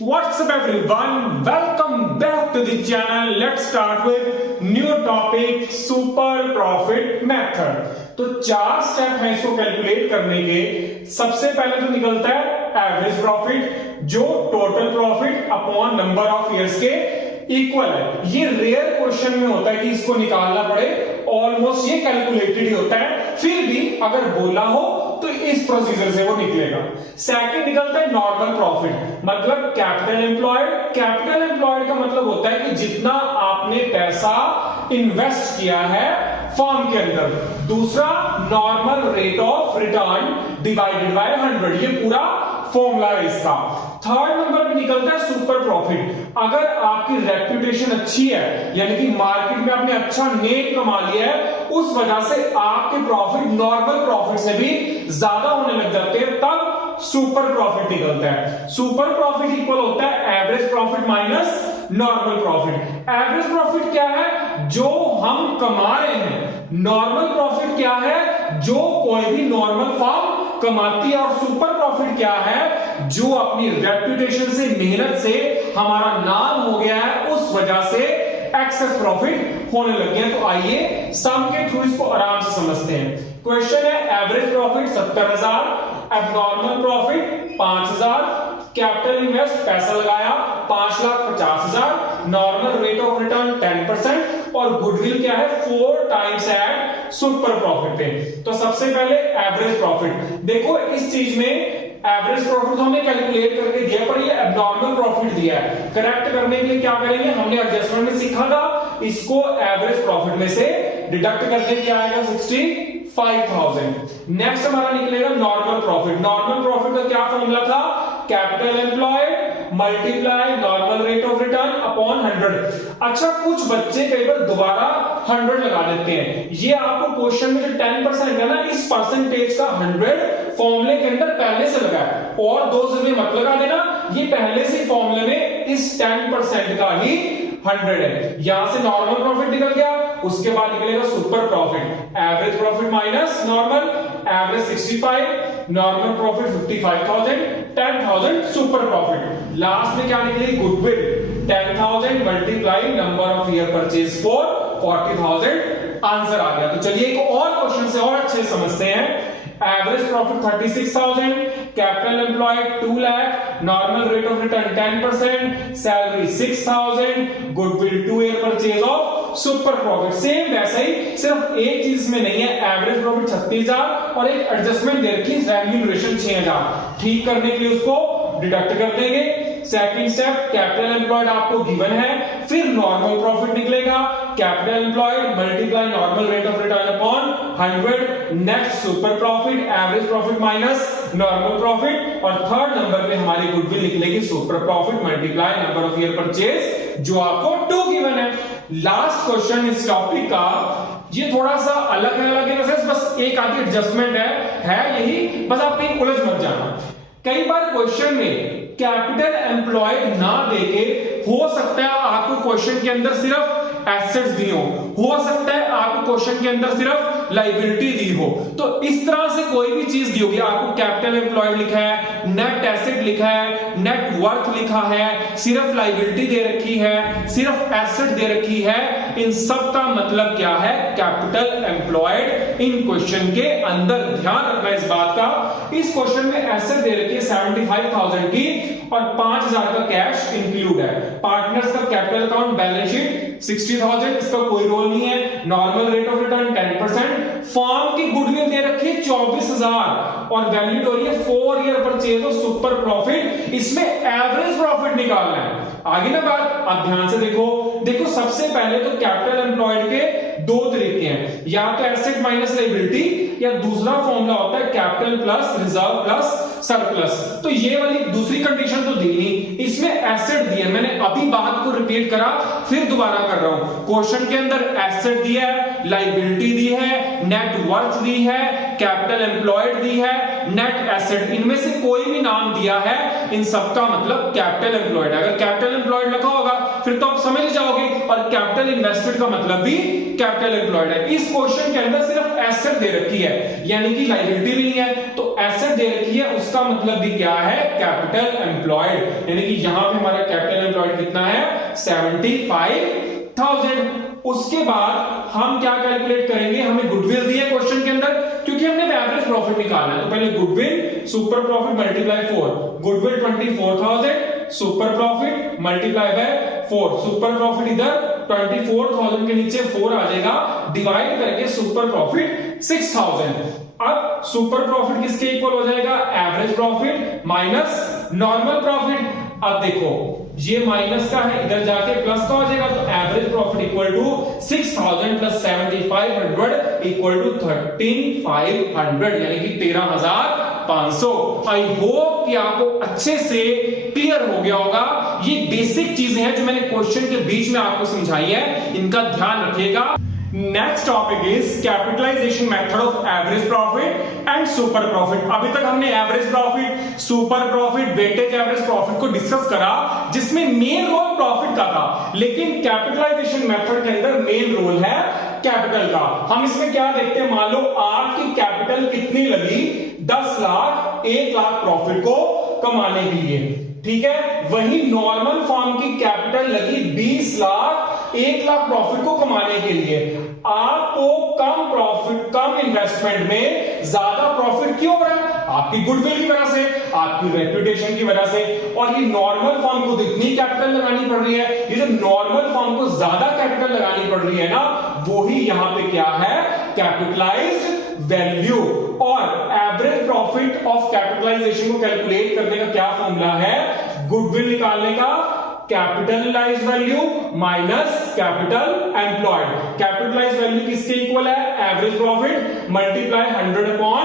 What's up everyone? Welcome back to the channel. Let's start with new topic super profit method. तो चार step हैं इसको calculate करने के। सबसे पहले तो निकलता है एवरेज प्रॉफिट जो total profit upon number of years के इक्वल है। ये रेयर क्वेश्चन में होता है कि इसको निकालना पड़े, ऑलमोस्ट ये कैलकुलेटेड ही होता है, फिर भी अगर बोला हो तो इस प्रोसीजर से वो निकलेगा। सेकंड निकलता है नॉर्मल प्रॉफिट, मतलब कैपिटल एम्प्लॉयड। कैपिटल एम्प्लॉयड का मतलब होता है कि जितना आपने पैसा इन्वेस्ट किया है फर्म के अंदर। दूसरा normal rate of return divided by 100, ये पूरा फॉर्मूला है इसका। थर्ड नंबर पे निकलता है सुपर प्रॉफिट। अगर आपकी रेप्यूटेशन अच्छी है, यानी कि मार्केट में आपने अच्छा नेम कमा लिया है, उस वजह से आपके प्रॉफिट नॉर्मल प्रॉफिट से भी ज्यादा होने लग जाते हैं, तब सुपर प्रॉफिट निकलता है। सुपर प्रॉफिट इक्वल होता है average profit minus normal profit. Average profit क्या है? जो हम कमा रहे हैं। नॉर्मल प्रॉफिट क्या है? जो कोई भी नॉर्मल फर्म कमाती है। और सुपर प्रॉफिट क्या है? जो अपनी रेप्यूटेशन से, मेहनत से हमारा नाम हो गया है, उस वजह से एक्सेस प्रॉफिट होने लग गया। तो आइए सम के थ्रू इसको आराम से समझते हैं। क्वेश्चन है average profit 70,000, abnormal profit 5,000, capital invest पैसा लगाया 5,50,000, नॉर्मल रेट ऑफ रिटर्न 10% और गुडविल क्या है 4 टाइम्स एट सुपर प्रॉफिट पे। तो सबसे पहले एवरेज प्रॉफिट देखो, इस चीज में एवरेज प्रॉफिट तो हमने कैलकुलेट करके दिया, पर ये एबनॉर्मल प्रॉफिट दिया है। करेक्ट करने के लिए क्या करेंगे? हमने एडजस्टमेंट में सीखा था, इसको एवरेज प्रॉफिट में से डिडक्ट करके क्या आएगा 65,000। नेक्स्ट हमारा निकलेगा नॉर्मल प्रॉफिट। नॉर्मल प्रॉफिट का क्या फॉर्मूला था? Capital employed multiply normal rate of return upon 100। अच्छा, कुछ बच्चे कई बार दोबारा 100 लगा देते हैं। ये आपको क्वेश्चन में जो 10% है ना, इस परसेंटेज का 100 फॉर्मूले के अंदर पहले से लगा है, और 2 जगह मत लगा देना। ये पहले से फॉर्मूले में इस 10% का ही 100 है। यहां से नॉर्मल प्रॉफिट निकल गया, उसके बाद निकलेगा super profit. Average profit minus normal, average 65, normal profit 55,000, 10,000 super profit. Last में क्या निकलेगी? Goodwill 10,000 multiply number of year purchase for 40,000। Answer आ गया। तो चलिए एक और क्वेश्चन से और अच्छे समझते हैं। Average profit 36,000, capital employed 2 lakh, normal rate of return 10%, salary 6,000, goodwill 2 year purchase of super profit. Same वैसा ही, सिर्फ एक चीज में नहीं है। एवरेज प्रॉफिट 36,000 और एक एडजस्टमेंट दे रखी है रेम्यूनरेशन 6,000। ठीक करने के लिए उसको डिडक्ट कर देंगे। सेकंड स्टेप कैपिटल एम्प्लॉयड आपको गिवन है, फिर नॉर्मल प्रॉफिट निकलेगा, capital employed multiply normal rate of return upon 100। Next super profit, average profit minus normal profit, और थर्ड नंबर पे हमारी गुडविल निकलेगी super profit multiply number of year purchase, जो आपको 2 गिवन है। लास्ट क्वेश्चन इस topic का, ये थोड़ा सा अलग है, बस एक आधी एडजस्टमेंट है यही, बस आप कहीं उलझ मत जाना। कई बार क्वेश्चन में कैपिटल एम्प्लॉयड ना देके, हो सकता है आपको क्वेश्चन के अंदर सिर्फ एसेट्स दी हो सकता है आपको क्वेश्चन के अंदर सिर्फ लायबिलिटी दी हो। तो इस तरह से कोई भी चीज दी होगी, आपको कैपिटल एम्प्लॉयड लिखा है, नेट एसेट लिखा है, नेट वर्थ लिखा है, सिर्फ लायबिलिटी दे रखी है, सिर्फ एसेट दे रखी है, इन सब का मतलब क्या है? कैपिटल एम्प्लॉयड इन क्वेश्चन के अंदर। ध्यान रखना इस बात का। इस क्वेश्चन में एसेट दे रखी है 75,000 की और 5,000 का कैश इंक्लूड है। पार्टनर्स का कैपिटल अकाउंट बैलेंस शीट 60,000, इसका कोई रोल नहीं है। Normal rate of return 10%। Firm की गुडविल दे रखी है 24,000 और वैल्यूड हो रही है 4 year purchase of super profit. इसमें एवरेज प्रॉफिट निकालना है। आगे ना बात, आप ध्यान से देखो सबसे पहले तो कैपिटल एम्प्लॉयड के 2 तरीके हैं, या तो एसेट माइनस लायबिलिटी, या दूसरा फॉर्मूला होता है capital plus reserve plus surplus. तो ये वाली दूसरी कंडीशन तो दी नहीं, इसमें एसेट दिए, मैं मैंने अभी बात को रिपीट करा, फिर दोबारा कर रहा हूं। क्वेश्चन के अंदर एसेट दी है, लायबिलिटी दी है, नेट वर्थ दी है, कैपिटल एम्प्लॉयड दी है, नेट एसेट, इनमें से कोई भी नाम दिया है, इन सबका मतलब कैपिटल एम्प्लॉयड। अगर कैपिटल एम्प्लॉयड लिखा होगा फिर तो आप समझ जाओगे, और कैपिटल इन्वेस्टेड का मतलब भी कैपिटल एम्प्लॉयड है। इस क्वेश्चन के अंदर सिर्फ एसेट दे रखी है, यानी कि लायबिलिटी भी नहीं है, तो एसेट दे रखी है, उसका मतलब भी क्या है, कैपिटल एम्प्लॉयड। यानी कि यहां पे हमारा कैपिटल एम्प्लॉयड कितना है, 75,000। उसके बाद हम क्या कैलकुलेट करेंगे, हमें गुडविल दी है क्वेश्चन के अंदर, क्योंकि हमने एवरेज प्रॉफिट निकालना है, तो पहले goodwill super profit multiply 4, goodwill 24,000, super profit multiply by 4, super profit इधर 24,000 के नीचे 4 आ जाएगा, डिवाइड करके सुपर प्रॉफिट 6,000। अब सुपर प्रॉफिट किसके इक्वल हो जाएगा, average profit minus normal profit. अब देखो ये माइनस का है, इधर जाके प्लस का हो जाएगा, तो average profit equal to 6,000 plus 7,500 equal to 13,500, यानी कि 13,500। आई होप कि आपको अच्छे से क्लियर हो गया होगा। ये बेसिक चीजें हैं जो मैंने क्वेश्चन के बीच में आपको समझाई है, इनका ध्यान रखिएगा। Next topic is capitalization method of average profit and super profit. अभी तक हमने average profit, super profit, weightage average profit को डिस्कस करा, जिसमें मेन रोल प्रॉफिट का था, लेकिन कैपिटलाइजेशन मेथड के अंदर मेन रोल है कैपिटल का। हम इसमें क्या देखते हैं, मान लो आपकी कैपिटल कितनी लगी, 10 लाख, 1 लाख प्रॉफिट को कमाने के लिए, ठीक है। वही नॉर्मल फॉर्म की कैपिटल लगी 20 लाख, 1 लाख प्रॉफिट को कमाने के लिए। आपको कम प्रॉफिट, कम इन्वेस्टमेंट में ज्यादा प्रॉफिट क्यों हो रहा है, आपकी गुडविल की वजह से, आपकी रेपुटेशन की वजह से। और ये नॉर्मल फॉर्म को इतनी कैपिटल लगानी पड़ रही है, ये जो नॉर्मल फॉर्म को ज्यादा कैपिटल लगानी पड़ रही है ना, वो ही यहां पे क्या है, कैपिटलाइज्ड वैल्यू। और एवरेज प्रॉफिट ऑफ कैपिटलाइजेशन को कैलकुलेट करने का क्या फॉर्मूला है, गुडविल निकालने का, capitalised value minus capital employed. Capitalised value किसके इक्वल है, average profit multiply 100 upon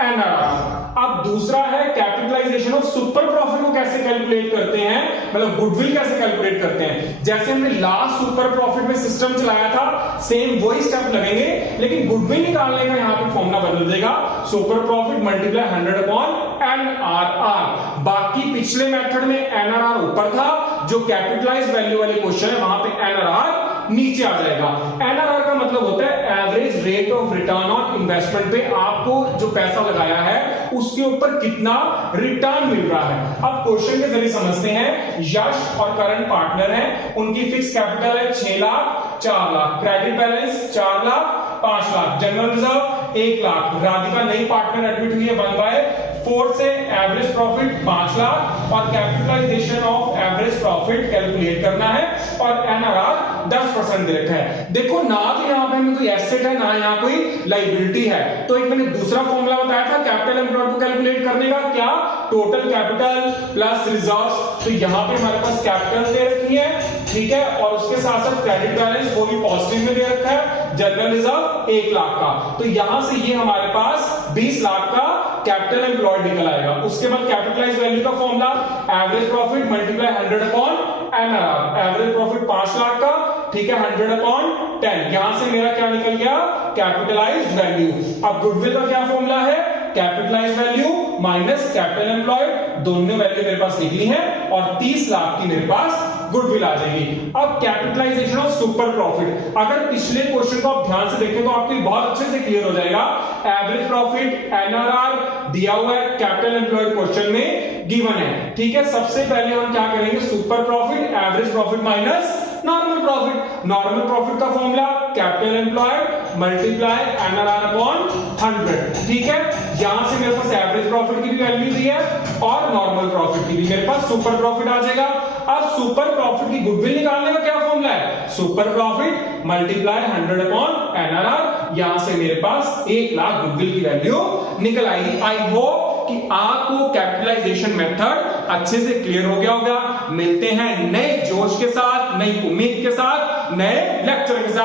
NRR. अब दूसरा है कैपिटलाइजेशन ऑफ सुपर प्रॉफिट को कैसे कैलकुलेट करते हैं, मतलब गुडविल कैसे कैलकुलेट करते हैं। जैसे हमने लास्ट सुपर प्रॉफिट में सिस्टम चलाया था, सेम वही स्टेप लगेंगे, लेकिन गुडविल निकालने का यहां पे फॉर्मूला बदल देगा, super profit multiply 100 upon NRR. बाकी पिछले मेथड में एनआरआर ऊपर था, जो कैपिटलाइज्ड वैल्यू वाले क्वेश्चन है वहां पे एनआरआर नीचे आ जाएगा। एनआरआर का मतलब होता है average rate of return on investment पे आपको जो पैसा लगाया है उसके ऊपर कितना रिटर्न मिल रहा है। अब क्वेश्चन के जरिए समझते हैं। यश और करण पार्टनर हैं, उनकी फिक्स कैपिटल है 6 lakh, 4 lakh, credit balance 4 lakh, 5 lakh, general reserve 1 lakh. Radhika नई पार्टनर एडमिट हुई है 1/4 से, एवरेज प्रॉफिट 5 लाख और capitalization of average profit calculate करना है, और एनआरआर 10% दे रखा है। देखो ना तो यहां पे हमें कोई एसेट है ना यहां कोई लायबिलिटी है, तो एक मैंने दूसरा फॉर्मूला बताया था कैपिटल एम्प्लॉयड को कैलकुलेट करने का, क्या, टोटल कैपिटल प्लस रिजर्व्स। तो यहां पे हमारे पास कैपिटल दे रखी है, ठीक है, और उसके साथ साथ क्रेडिट बैलेंस वो भी पॉजिटिव में दे रखा है, जनरल रिजर्व 1 लाख का। तो यहां से ये हमारे पास 20 लाख का कैपिटल एम्प्लॉयड निकल आएगा। उसके बाद कैपिटलाइज्ड वैल्यू का formula, average profit multiply 100 upon NRR. Average profit 5 lakh का, ठीक है, 100 अपॉन 10। यहां से मेरा क्या निकल गया, कैपिटलाइज्ड वैल्यू। अब गुडविल का क्या फॉर्मूला है, capitalised value minus capital employed, दोनों वैल्यू मेरे पास निकली है, और 30 लाख की मेरे पास गुडविल आ जाएगी। अब कैपिटलाइजेशन ऑफ सुपर प्रॉफिट, अगर पिछले क्वेश्चन को आप ध्यान से देखें तो आपको बहुत अच्छे से क्लियर हो जाएगा। एवरेज प्रॉफिट एनआरआर दिया हुआ है, कैपिटल एम्प्लॉयड क्वेश्चन में गिवन है, ठीक है। सबसे पहले हम क्या करेंगे, super profit, average profit minus normal profit. Normal profit का formula capital employed multiply NRR upon 100, ठीक है। यहां से मेरे पास एवरेज प्रॉफिट की भी वैल्यू दी है और नॉर्मल प्रॉफिट की भी, मेरे पास सुपर प्रॉफिट आ जाएगा। अब सुपर प्रॉफिट की गुडविल निकालने का क्या फॉर्मूला है, super profit multiply 100 upon NRR. यहां से मेरे पास 1 लाख गुडविल की वैल्यू निकल आएगी। आई होप कि आपको कैपिटलाइजेशन मेथड अच्छे से क्लियर हो गया होगा। मिलते हैं नए जोश के साथ, नई उम्मीद के साथ, नए लेक्चर के साथ।